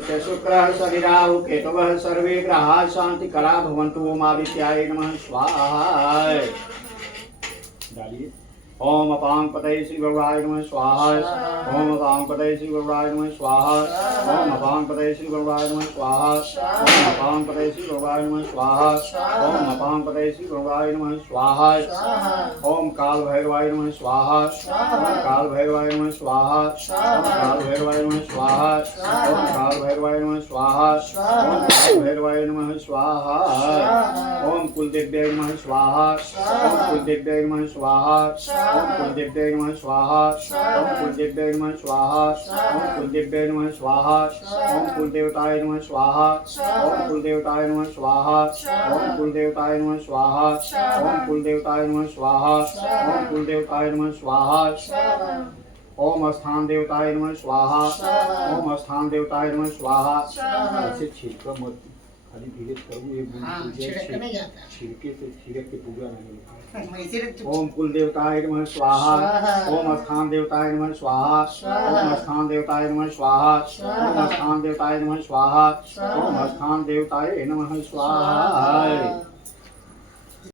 बुध शुक्र शनि राहु केतवः सर्वे ग्रहाः शांतिकरा भवन्तु। ओम आदित्याय नमः स्वाहा। डालिए। ओम अपां पतये श्री गरुड़ाय नमः स्वाहा। ओम अपां पतये श्री गरुड़ाय नमः स्वाहा। ओम अपां पतये श्री गरुड़ाय नमः स्वाहा। ओम अपां पतये श्री गरुड़ाय नमः स्वाहा। ओम अपां पतये श्री गरुड़ाय नमः स्वाहा। ओम काल भैरवाय नमः स्वाहा। ओम काल भैरवाय नमः स्वाहा। ओम काल भैरवाय नमः स्वाहा। ओम काल भैरवाय नमः स्वाहा। ओम काल भैरवाय नमः स्वाहा। ओम कुलदेव्याय नमः स्वाहा। ओम कुलदेव्याय नमः स्वाहा। ओम कुलदेव्याय नमः स्वाहा। ओम कुलदेव्याय नमः स्वाहा। ओम कुलदेव्याय नमः स्वाहा। ओम कुलदेवताय नमः स्वाहा। ओम कुलदेवताय नमः स्वाहा। ओम कुलदेवताय नमः स्वाहा। ओम कुलदेवताय नमः स्वाहा। ओम कुलदेवताय नमः स्वाहा। ओम स्थान देवताय नमः स्वाहा। ओम स्थान देवताय नमः स्वाहा। ऐसे छिड़का मत, खाली धीरे करो। ये छिड़के से छिड़क के पूजा नहीं होता। ओम कुल देवताय नमः स्वाहा। ओम स्थान देवताय नमः स्वाहा। ओम स्थान देवताय नमः स्वाहा। ओम स्थान देवताय नमः स्वाहा। ओम स्थान देवताय नमः स्वाहा।